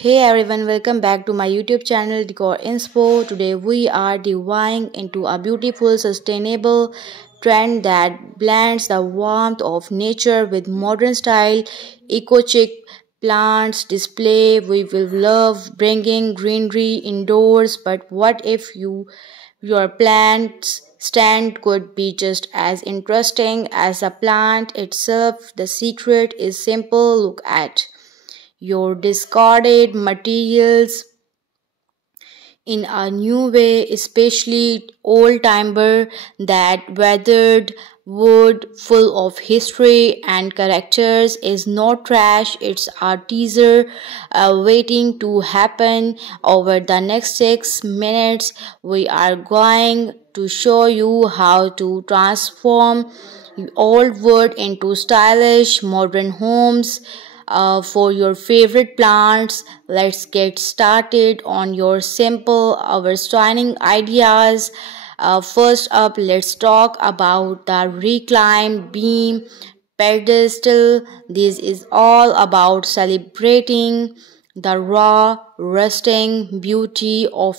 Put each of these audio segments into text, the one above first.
Hey everyone, welcome back to my YouTube channel Decor Inspo. Today we are diving into a beautiful sustainable trend that blends the warmth of nature with modern style. Eco-Chic Plants Display. We will love bringing greenery indoors, but what if your plant's stand could be just as interesting as the plant itself? The secret is simple. Look at your discarded materials in a new way, especially old timber, that weathered wood full of history and characters is not trash. It's a teaser waiting to happen. Over the next 6 minutes we are going to show you how to transform old wood into stylish modern homes for your favorite plants. Let's get started on your our stunning ideas. First up, let's talk about the reclined beam pedestal. This is all about celebrating the raw, rusting beauty of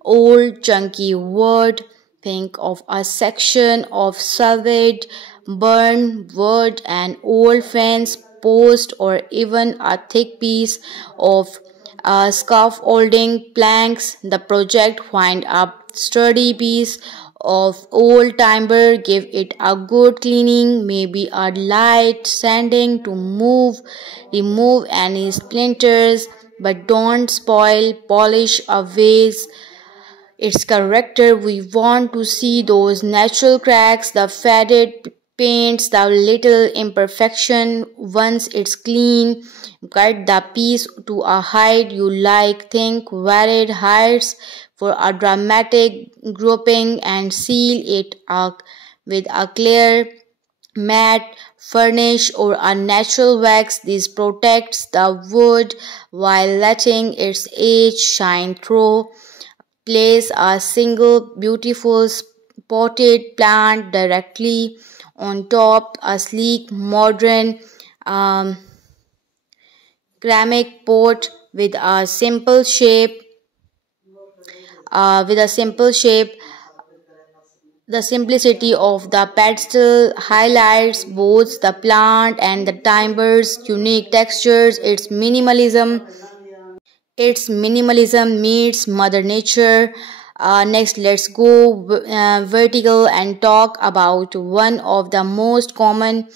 old chunky wood. Think of a section of salvaged, burned wood, an old fence post, or even a thick piece of scaffolding planks. The project find a sturdy piece of old timber, give it a good cleaning, maybe a light sanding to remove any splinters, but don't spoil polish away its character. We want to see those natural cracks, the faded paints, the little imperfection. Once it's clean, cut the piece to a height you like. Think varied heights for a dramatic grouping, and seal it up with a clear matte furnish or a natural wax. This protects the wood while letting its age shine through. Place a single beautiful potted plant directly on top. A sleek modern ceramic pot with a simple shape. The simplicity of the pedestal highlights both the plant and the timber's unique textures. Its minimalism meets Mother Nature. Next, let's go vertical and talk about one of the most common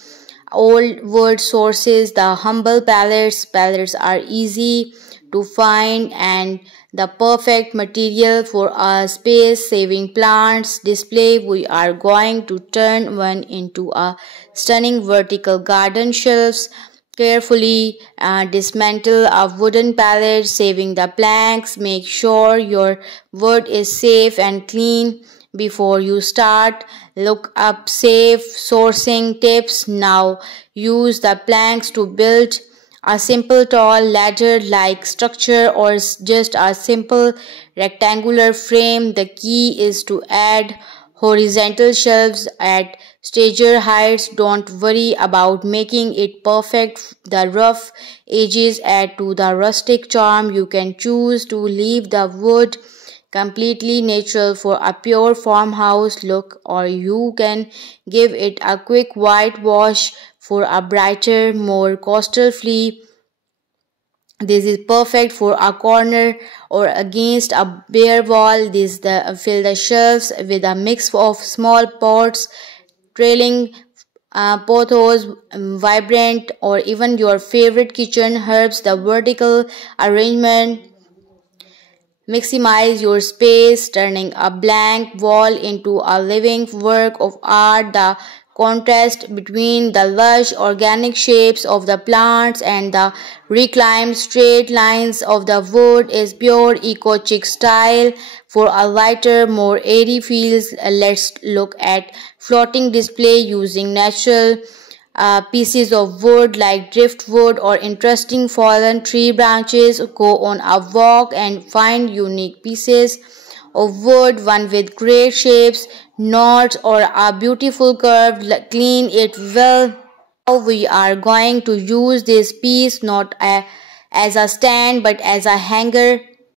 old wood sources, the humble pallets. Pallets are easy to find and the perfect material for a space-saving plants display. We are going to turn one into a stunning vertical garden shelves. Carefully dismantle a wooden pallet, saving the planks. Make sure your wood is safe and clean before you start. Look up safe sourcing tips. Now use the planks to build a simple tall ladder-like structure or just a simple rectangular frame. The key is to add horizontal shelves at stager heights. Don't worry about making it perfect. The rough edges add to the rustic charm. You can choose to leave the wood completely natural for a pure farmhouse look, or you can give it a quick whitewash for a brighter, more coastal feel. This is perfect for a corner or against a bare wall. Fill the shelves with a mix of small pots, trailing pothos, vibrant, or even your favorite kitchen herbs. The vertical arrangement maximize your space, turning a blank wall into a living work of art. The contrast between the lush organic shapes of the plants and the reclaimed straight lines of the wood is pure eco-chic style. For a lighter, more airy feels, let's look at floating display using natural pieces of wood like driftwood or interesting fallen tree branches. Go on a walk and find unique pieces of wood, one with great shapes, knots, or a beautiful curve. Clean it well. Now we are going to use this piece not as a stand but as a hanger